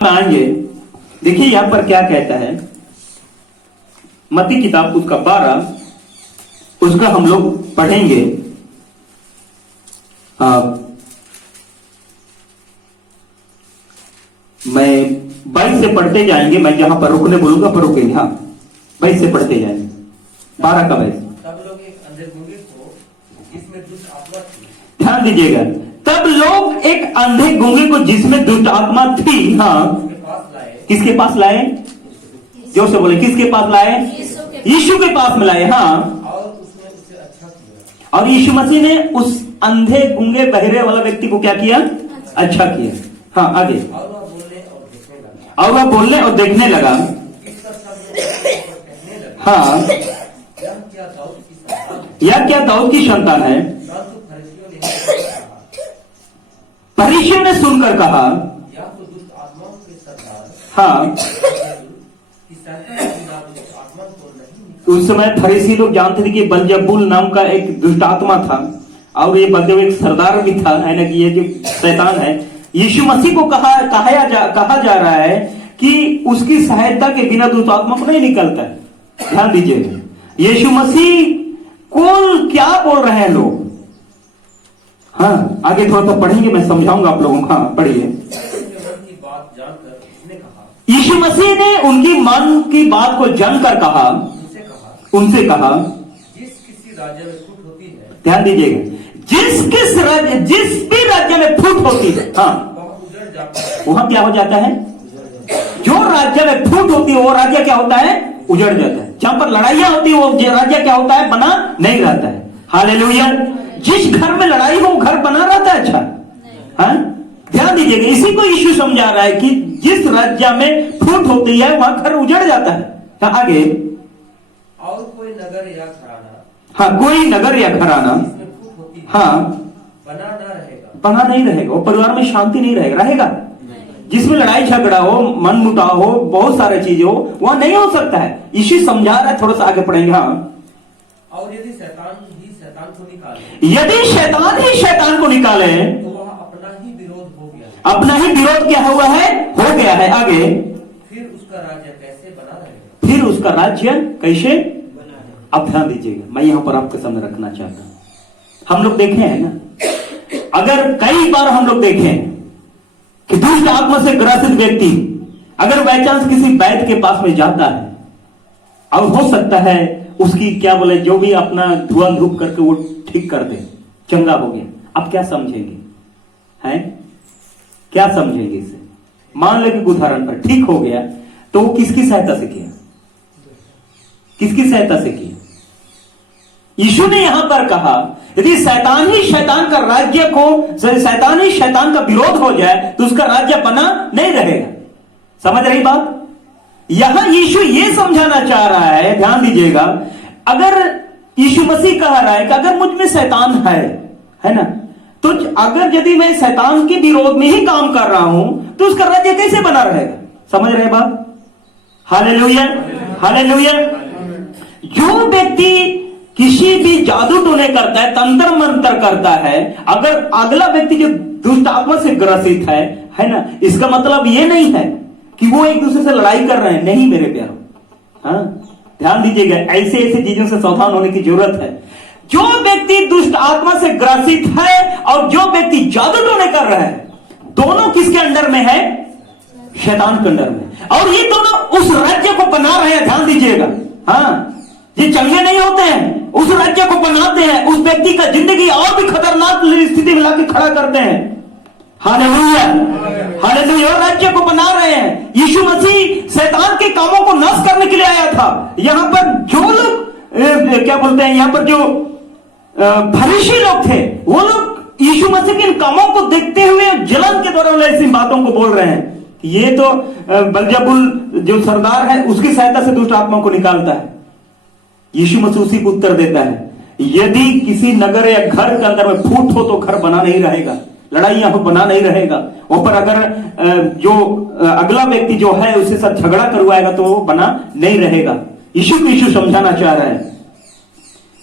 आएंगे। देखिए यहां पर क्या कहता है, मत्ती किताब उसका 12 उसका हम लोग पढ़ेंगे। मैं 22 से पढ़ते जाएंगे, मैं जहां पर रुकने बोलूंगा पर रुकेंगे। हाँ 22 से पढ़ते जाएंगे, 12 का 22। तब लोग एक अंधे गूंगे को जिसमें दुष्ट आत्मा थी, ध्यान दीजिएगा, तब लोग एक अंधे गूंगे को जिसमें दुष्ट आत्मा थी, हाँ उसके पास लाए। किसके पास लाए? जोर से बोले, किसके पास लाए? यीशु के पास में लाए। हाँ, और उसने उसे अच्छा किया। और यीशु मसीह ने उस अंधे गूंगे बहरे वाला व्यक्ति को क्या किया? अच्छा किया। हाँ आगे। और वह बोलने और देखने लगा। और वह बोलने और देखने लगा। इसका शब्द कहने लगा, हाँ, यह क्या दाऊद की संतान है? यह क्या दाऊद की संतान है? परंतु फरीसियों ने कहा, फरीसियों ने सुनकर कहा, यह तो दुष्ट आत्माओं के सरदार हाँ, की सहायता से बिना दुष्ट आत्मा को नहीं निकाला। उस समय फरीसी लोग जानते थे कि बलजबूल नाम का एक दुष्ट आत्मा था और ये बलजबूल एक सरदार भी था, है ना, कि ये जो शैतान है। यीशु मसीह को कहा जा रहा है कि उसकी सहायता के बिना दुष्ट आत्मा को नहीं निकलता है। ध्यान दीजिए, यीशु मसीह कौन क्या बोल रहे हैं लोग। हाँ आगे थोड़ा सा पढ़ेंगे, मैं समझाऊंगा आप लोगों को। हाँ पढ़िए। की बात जानकर उसने कहा, यीशु मसीह ने उनकी मन की बात को जानकर कहा, उनसे कहा, जिस किसी राज्य में फूट होती है, ध्यान दीजिएगा, जिस भी राज्य में फूट होती है, हाँ वह उजड़ जाता है। वहां क्या हो जाता है? जो राज्य में फूट होती है वो राज्य क्या होता है? उजड़ जाता है। जहां पर लड़ाइयां होती है वो राज्य क्या होता है? बना नहीं रहता है। हालेलुया। जिस घर में लड़ाई हो वो घर बना रहता है? अच्छा, हाँ ध्यान दीजिएगा, इसी को यीशु समझा रहा है कि जिस राज्य में फूट होती है वहां घर उजड़ जाता है। हाँ, आगे। और कोई नगर या घराना, हाँ कोई नगर या घराना, जिसमें फूट होती है, हाँ बना न रहेगा। बना नहीं रहेगा, वो परिवार में शांति नहीं रहेगा। जिसमें लड़ाई झगड़ा हो, मन मुटाव हो, बहुत सारे चीजें हो, वहां नहीं हो सकता है। यीशु समझा रहा है, थोड़ा सा आगे पढ़ेंगे। हाँ, और यदि शैतान ही शैतान को निकाले, यदि शैतान ही शैतान को निकाले तो वह अपना ही विरोध हो गया, अपना ही विरोध क्या हुआ है? हो गया है। आगे। फिर उसका राज्य कैसे बना रहेगा? फिर उसका राज्य कैसे? अब ध्यान दीजिएगा, मैं यहां पर आपके सामने रखना चाहता हूं। हम लोग देखे हैं ना, अगर कई बार हम लोग देखे हैं कि दुष्ट आत्मा से ग्रसित व्यक्ति अगर बाई चांस किसी वैद्य के पास में जाता है और हो सकता है उसकी क्या बोले, जो भी अपना धुआं धूप करके वो ठीक कर दे, चंगा हो गया, अब क्या समझेंगे? हैं क्या समझेंगे इसे? मान लो कि उदाहरण पर ठीक हो गया तो वो किसकी सहायता से किया? किसकी सहायता से किया? यीशु ने यहां पर कहा यदि शैतान ही शैतान का राज्य को, शैतान ही शैतान का विरोध हो जाए तो उसका राज्य बना नहीं रहेगा। समझ रही बात? यहां यीशु ये समझाना चाह रहा है, ध्यान दीजिएगा, अगर यीशु मसीह कह रहा है कि अगर मुझ में शैतान है ना, तो अगर यदि मैं शैतान के विरोध में ही काम कर रहा हूं तो उसका राज्य कैसे बना रहेगा? समझ रहे बात? Hallelujah, hallelujah. जो व्यक्ति किसी भी जादू टोने करता है, तंत्र मंत्र करता है, अगर अगला व्यक्ति जो दुष्ट आत्मा से ग्रसित है ना, इसका मतलब ये नहीं है कि वो एक दूसरे से लड़ाई कर रहे हैं। नहीं मेरे प्यारों, हाँ ध्यान दीजिएगा, ऐसे चीजों से सावधान होने की जरूरत है। जो व्यक्ति दुष्ट आत्मा से ग्रसित है और जो व्यक्ति जादू टोने कर रहा है, दोनों किसके अंडर में है? शैतान के अंडर में। और ये दोनों उस राज्य को बना रहे हैं। ध्यान दीजिएगा, हाँ ये चंगे नहीं होते हैं, उस राज्य को बनाते हैं, उस व्यक्ति का जिंदगी और भी खतरनाक स्थिति में लाके खड़ा करते हैं। Hallelujah, hallelujah. राज्य को बना रहे हैं। यीशु मसीह शैतान के कामों को नष्ट करने के लिए आया था। यहां पर जो लोग क्या बोलते हैं, यहां पर जो फरीसी लोग थे, वो लोग यीशु मसीह के इन कामों को देखते हुए जलन के द्वारा ऐसी बातों को बोल रहे हैं। ये तो बलजबूल जो सरदार है उसकी सहायता से दुष्ट आत्मा को निकालता है। यीशु मसीह उसी को उत्तर देता है, यदि किसी नगर या घर के अंदर में फूट हो तो घर बना नहीं रहेगा, लड़ाइयां हो बना नहीं रहेगा। ऊपर अगर जो अगला व्यक्ति जो है उसके साथ झगड़ा करवाएगा तो वो बना नहीं रहेगा। यीशु समझाना चाह रहा है।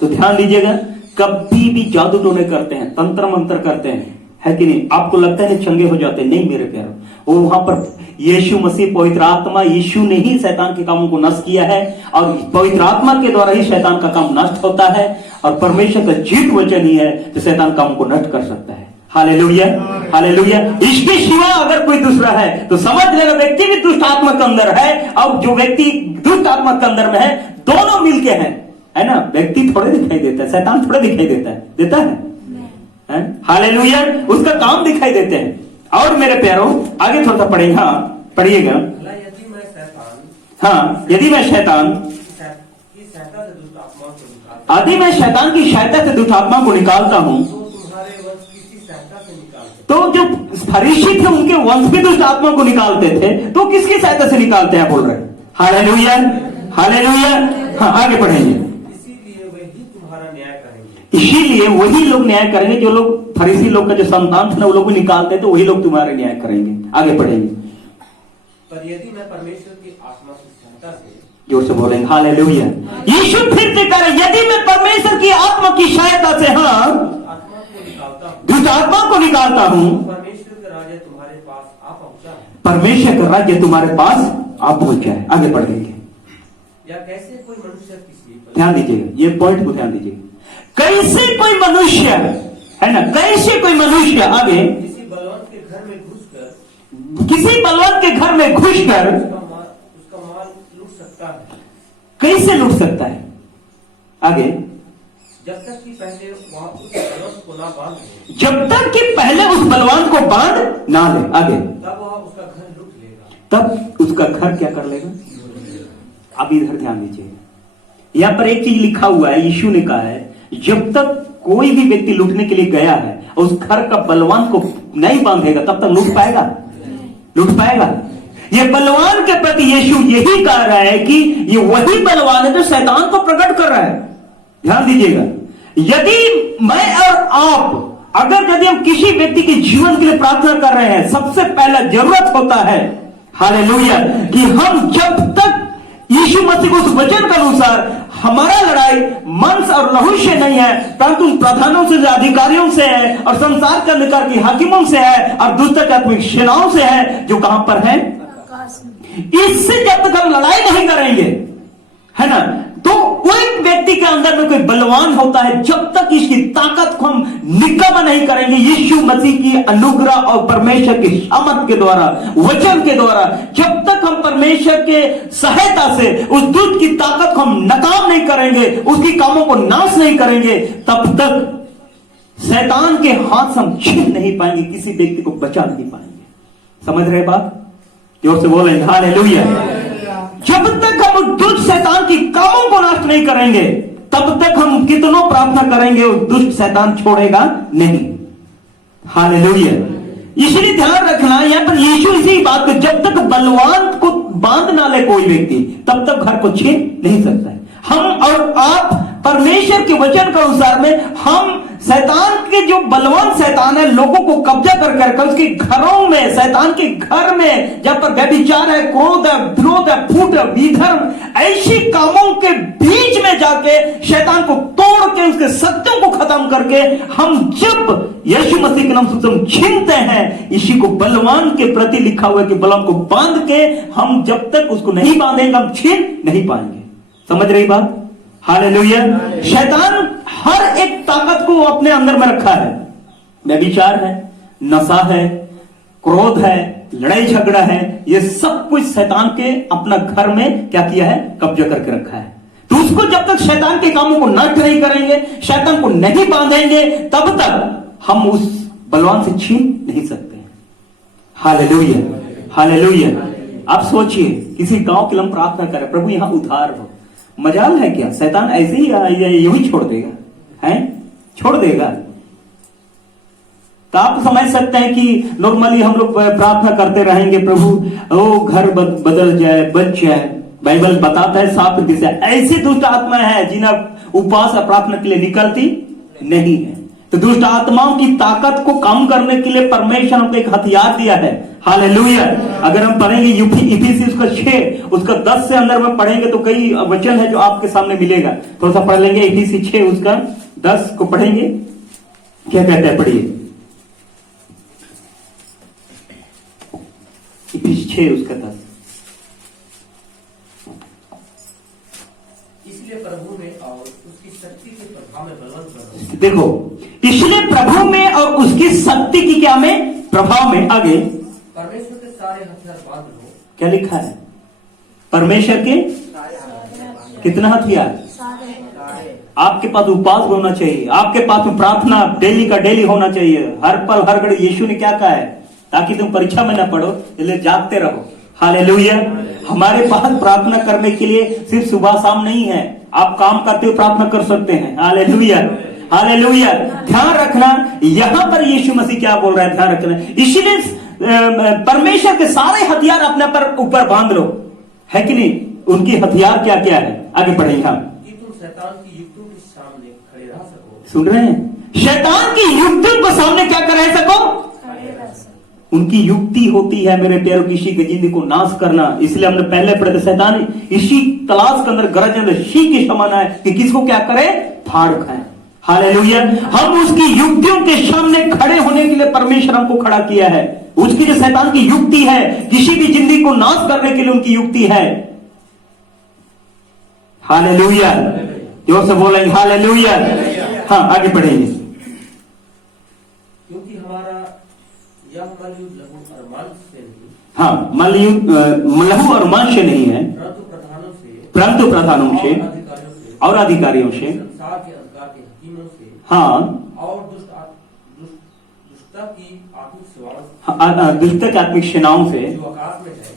तो ध्यान दीजिएगा, कभी भी जादू टोने करते हैं, तंत्र मंत्र करते हैं, है कि नहीं? आपको लगता है चंगे हो जाते हैं? नहीं मेरे प्यारों, वो वहां पर यीशु मसीह पवित्र आत्मा, यीशु ने ही शैतान के कामों को नष्ट किया है और पवित्र आत्मा के द्वारा ही शैतान का काम नष्ट होता है और परमेश्वर का जीवित वचन ही है जो शैतान कामों को नष्ट कर सकता है। Hallelujah, hallelujah. इसके सिवा अगर कोई दूसरा है तो समझ लेना व्यक्ति भी दुष्ट आत्मा के अंदर है और जो व्यक्ति दुष्ट आत्मा के अंदर में है, दोनों मिलके हैं, है ना। व्यक्ति थोड़े दिखाई देता है, शैतान थोड़े दिखाई देता है? हालेलुया। उसका काम दिखाई देते हैं। और मेरे प्यारों आगे थोड़ा सा पढ़ेंगे, हाँ पढ़िएगा। यदि मैं शैतान, हाँ, यदि मैं शैतान की सहायता से दुष्ट आत्मा को निकालता, यदि मैं शैतान की सहायता से दुष्ट आत्मा को निकालता हूँ, तो तुम्हारे वंश किसी सहायता से निकालते। तो जो फरीसी थे उनके वंश भी दुष्ट आत्मा को निकालते थे, तो किसकी सहायता से निकालते हैं बोल रहे? Hallelujah, hallelujah. हाँ आगे पढ़ेंगे। इसीलिए वही तुम्हारा न्याय करेंगे। इसीलिए वही लोग न्याय करेंगे, जो लोग फरीसी लोग का जो संतान था वो लोग निकालते तो वही लोग तुम्हारे न्याय करेंगे। आगे पढ़ेंगे। पर यदि मैं परमेश्वर की आत्मा की सहायता से, जोर से बोलेंगे हालेलुया। यीशु फिर से कह रहे, यदि मैं परमेश्वर की आत्मा की सहायता से, हाँ, आत्मा को निकालता हूँ, दुष्ट आत्मा को निकालता हूँ, परमेश्वर का राज्य तुम्हारे पास आ पहुंचा है। परमेश्वर का राज्य तुम्हारे पास आ पहुंचा है। आगे पढ़ेंगे। या कैसे कोई मनुष्य किसी, ध्यान दीजिएगा, ये पॉइंट को ध्यान दीजिएगा। कैसे कोई मनुष्य, है ना, कैसे कोई मनुष्य आगे किसी बलवान के घर में घुसकर, किसी बलवान के घर में घुसकर उसका माल लूट सकता है। कैसे लूट सकता है? आगे, जब तक कि पहले वहां उस बलवान को ना बांध ले, जब तक कि पहले उस बलवान को बांध ना ले। आगे, तब वह उसका घर लूट लेगा। तब उसका घर क्या कर लेगा? अब इधर ध्यान दीजिएगा, यहां पर एक चीज लिखा हुआ है, यीशु ने कहा है जब तक कोई भी व्यक्ति लूटने के लिए गया है और उस घर का बलवान को नहीं बांधेगा तब तक लूट पाएगा? लूट पाएगा? ये बलवान के प्रति यीशु यही कह रहा है कि ये वही बलवान है जो शैतान को प्रकट कर रहा है। ध्यान दीजिएगा, यदि मैं और आप अगर यदि हम किसी व्यक्ति के जीवन के लिए प्रार्थना कर रहे हैं, सबसे पहला जरूरत होता है हालेलुया कि हम जब तक यीशु मसीह को उस वचन के अनुसार, हमारा लड़ाई मांस और लहू से नहीं है परंतु उन प्रधानों से, अधिकारियों से है और संसार के अंधकार की हाकिमों से है और दुष्ट आत्मिक सेनाओं से है जो कहां पर है? इससे जब तक हम लड़ाई नहीं करेंगे, है ना, तो कोई व्यक्ति के अंदर में कोई बलवान होता है, जब तक इसकी ताकत को हम निकम्मा नहीं करेंगे यीशु मसीह की अनुग्रह और परमेश्वर की सामर्थ के द्वारा, वचन के द्वारा, जब तक हम परमेश्वर के सहायता से उस दुष्ट की ताकत को हम नकाम नहीं करेंगे, उसकी कामों को नाश नहीं करेंगे, तब तक शैतान के हाथ से हम छीन नहीं पाएंगे, किसी व्यक्ति को बचा नहीं पाएंगे। समझ रहे बात? जोर से बोलें हालेलुया। जब तक हम दुष्ट शैतान की कामों को नष्ट नहीं करेंगे तब तक हम कितनों प्रार्थना करेंगे उस दुष्ट शैतान छोड़ेगा नहीं। हालेलुया। इसलिए ध्यान रखना यहां पर यीशु इसी बात को, जब तक बलवान को बांध ना ले कोई व्यक्ति तब तक घर को छीन नहीं सकता है। हम और आप परमेश्वर के वचन के अनुसार में हम शैतान के जो बलवान शैतान है लोगों को कब्जा कर उसके घरों में, शैतान के घर में जहां पर व्यभिचार है, क्रोध है, विरोध है, फूट है, विधर्म, ऐसी कामों के बीच में जाके शैतान को तोड़ के उसके सत्यों को खत्म करके हम जब यीशु मसीह के नाम से हम छीनते हैं, इसी को बलवान के प्रति लिखा हुआ है कि बलवान को बांध के हम जब तक उसको नहीं बांधेंगे हम छीन नहीं पाएंगे। समझ रही बात? हालेलुया। शैतान हर एक ताकत को अपने अंदर में रखा है। व्यभिचार है, नशा है, क्रोध है, लड़ाई झगड़ा है, ये सब कुछ शैतान के अपना घर में क्या किया है? कब्जा करके रखा है। तो उसको जब तक शैतान के कामों को नष्ट नहीं करेंगे, शैतान को नहीं बांधेंगे, तब तक हम उस बलवान से छीन नहीं सकते। Hallelujah, hallelujah. आप सोचिए किसी गांव के लिए हम प्रार्थना करें, प्रभु यहां उद्धार हो, मजाल है क्या? शैतान ऐसे ही यही छोड़ देगा? है? छोड़ देगा? तो आप समझ सकते हैं कि नॉर्मली हम लोग प्रार्थना करते रहेंगे, प्रभु ओ घर बदल जाए, बच जाए। बाइबल बताता है साफ दिशा, ऐसी दुष्ट आत्मा है जिन्हें उपवास और प्रार्थना के लिए निकलती नहीं है। तो दुष्ट आत्माओं की ताकत को कम करने के लिए परमेश्वर हमको एक हथियार दिया है। हालेलुया। अगर हम पढ़ेंगे इफिसियंस का 6 उसका 10 से अंदर में पढ़ेंगे तो कई वचन है जो आपके सामने मिलेगा। थोड़ा सा पढ़ लेंगे, इफिसियंस 6 उसका 10 को पढ़ेंगे, क्या कहता है, पढ़िए। इफिसियंस 6 उसका 10। इसलिए प्रभु में और उसकी शक्ति के प्रभाव में बलवंत बनो। देखो, इसलिए प्रभु में और उसकी शक्ति की क्या में प्रभाव में, आगे परमेश्वर के सारे हथियार बांध लो। क्या लिखा है? परमेश्वर के कितना हथियार? आपके पास उपवास होना चाहिए, आपके पास में प्रार्थना डेली का डेली होना चाहिए, हर पल हर घड़ी। यीशु ने क्या कहा है? ताकि तुम परीक्षा में ना पढ़ो, इसलिए जागते रहो। हालेलुया। हमारे पास प्रार्थना करने के लिए सिर्फ सुबह शाम नहीं है, आप काम करते हुए प्रार्थना कर सकते हैं। Hallelujah, hallelujah. ध्यान रखना, यहां पर यीशु मसीह क्या बोल रहा है, ध्यान रखना। इसलिए परमेश्वर के सारे हथियार अपने पर ऊपर बांध लो, है कि नहीं? उनके हथियार क्या क्या है? आगे बढ़ेंगे हम। कि तुम शैतान की युक्तियों के सामने खड़े रह सको। सुन रहे हैं? शैतान की युक्तियों को सामने क्या कर रह सको? उनकी युक्ति होती है मेरे प्यारों, किसी की जिंदगी को नाश करना। इसलिए हमने पहले पढ़े थे, शैतान इसी तलाश के अंदर गरज अंदर शी के समान है कि किसको क्या करे? फाड़ खाए। हालेलुया। हम उसकी युक्तियों के सामने खड़े होने के लिए परमेश्वर हमको खड़ा किया है। उसकी जो शैतान की युक्ति है, किसी भी जिंदगी को नाश करने के लिए उनकी युक्ति है। हालेलुया। जोर से बोलेंगे हालेलुया। हाँ, आगे बढ़ेंगे। क्योंकि हमारा यह मलयुद्ध लहू और मांस से नहीं, हाँ, लहू और मांस से नहीं है, परंतु प्रधानों से और अधिकारियों से, संसार के अंधकार के हकीमों से, हाँ, और दुष्टता की आत्मिक सेवाओं, दुष्ट आत्मिक सेनाओं से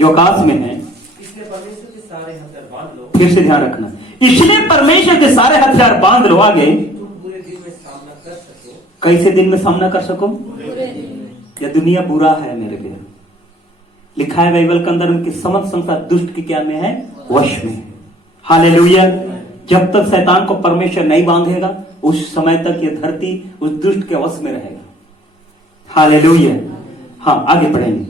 जो आकाश में है। इसलिए परमेश्वर के सारे हथियार बांध लो। फिर से ध्यान रखना, इसलिए परमेश्वर के सारे हथियार बांध लो। आगे, तुम पूरे दिन में सामना कर सको। कैसे दिन में सामना कर सको? यह दुनिया बुरा है मेरे प्यारे, लिखा है बाइबल के अंदर, उनकी समस्त संसार दुष्ट की क्या में है? वश में है। हालेलुया। जब तक शैतान को परमेश्वर नहीं बांधेगा, उस समय तक ये धरती उस दुष्ट के वश में रहेगा। हालेलुया। हाँ, आगे बढ़ेंगे।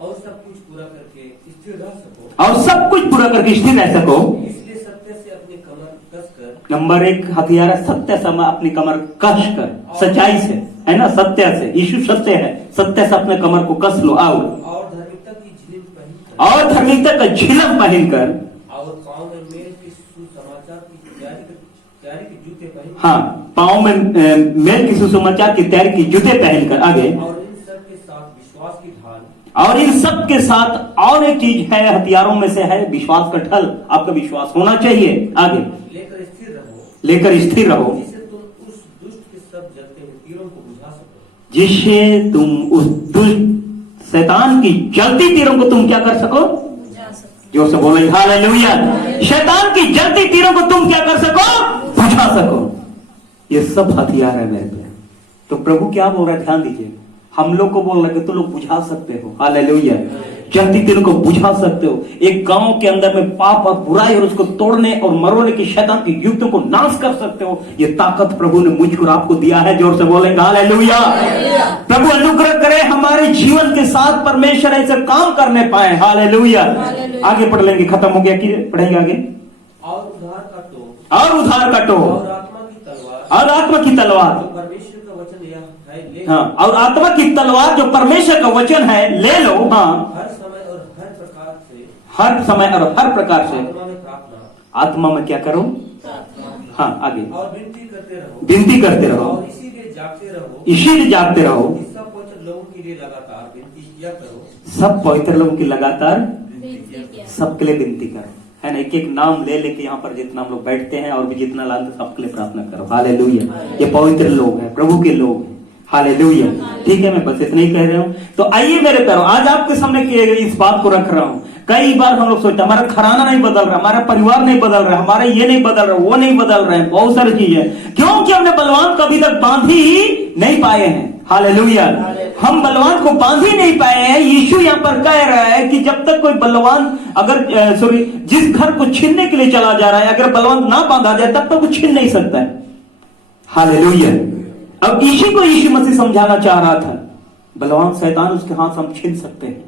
और सब कुछ पूरा करके स्थिर रह सको। और सब कुछ पूरा करके स्थिर रह सको। इसलिए सत्य से अपनी कमर कसकर। नंबर 1 हथियार है सत्य से अपनी कमर कस कर, सच्चाई से, है ना? सत्य से, यीशु सत्य है, सत्य से अपने कमर को कस लो। आओ, और धार्मिकता की झिलम पहनकर। और धार्मिकता का झिलम पहनकर। और पांव में मेल के सुसमाचार की तैयारी के जूते पहनकर। हाँ, पांव में मेल की सुसमाचार की तैयारी की जूते पहनकर। आगे, और इन सब के साथ विश्वास की ढाल। और इन सब के साथ और एक चीज है, हथियारों में से है विश्वास का ढल। आपका विश्वास होना चाहिए। आगे, लेकर स्थिर रहो। लेकर स्थिर रहो, जिससे तुम उस दुष्ट के सब जलते हुए तीरों को बुझा सको। जिससे तुम उस दुष्ट शैतान की जलती तीरों को तुम क्या कर सको? जो से बोले हालेलुया। शैतान की जलती तीरों को तुम क्या कर सको? बुझा सको। ये सब हथियार है मेरे पे। तो प्रभु क्या बोल रहा है, ध्यान दीजिए। हम लोग को बोल रहे कि तुम लोग बुझा सकते हो। हालेलुया। जलती तीरों को बुझा सकते हो। एक गांव के अंदर में पाप और बुराई और उसको तोड़ने और मरोड़ने की शैतान की युक्तियों को नाश कर सकते हो। ये ताकत प्रभु ने मुझको आपको दिया है। जोर से बोलेंगे हालेलुया। प्रभु अनुग्रह करे हमारे जीवन के साथ परमेश्वर ऐसे काम करने पाए। हालेलुया। आगे पढ़ लेंगे, खत्म हो गया कि पढ़ेंगे आगे। और उधार काटो। और उधार काटो। और आत्मा की तलवार। और आत्मा की तलवार। जो परमेश्वर का वचन यह है, ले। हाँ, और आत्मा की तलवार जो परमेश्वर का वचन है, ले लो। हाँ, हर समय और हर प्रकार से। हर समय और हर प्रकार से आत्मा में प्रार्थना। आत्मा में क्या करो? हाँ, आगे, और विनती करते रहो। विनती करते रहो। और इसीलिए जागते रहो। इसीलिए जागते रहो। इस सब पवित्र लोगों के लिए लगातार विनती किया करो। सब पवित्र लोगों की लगातार विनती किया। सबके लिए विनती करो, है ना? एक एक नाम ले लेके यहाँ पर जितना हम लोग बैठते हैं और भी जितना लाते सबके लिए प्रार्थना करो। हालेलुया। ये पवित्र लोग हैं, प्रभु के लोग हैं। हालेलुया। ठीक है, मैं बस इतना ही कह रहा हूँ। तो आइए मेरे प्यारों, आज आपके सामने इस बात को रख रहा हूँ। कई बार हम लोग सोचते हैं हमारा घराना नहीं बदल रहा, हमारा परिवार नहीं बदल रहा, हमारा ये नहीं बदल रहा, वो नहीं बदल रहे हैं, बहुत सारी चीजें, क्योंकि हमने बलवान को अभी तक बांध ही नहीं पाए हैं। हालेलुया। हम बलवान को बांध ही नहीं पाए हैं। यीशु यहाँ पर कह रहा है कि जब तक कोई बलवान जिस घर को छीनने के लिए चला जा रहा है, अगर बलवान ना बांधा जाए तब तक वो छीन नहीं सकता है। हालेलुया। अब इसी को यीशु मसीह समझाना चाह रहा था। बलवान शैतान उसके हाथ से हम छीन सकते हैं,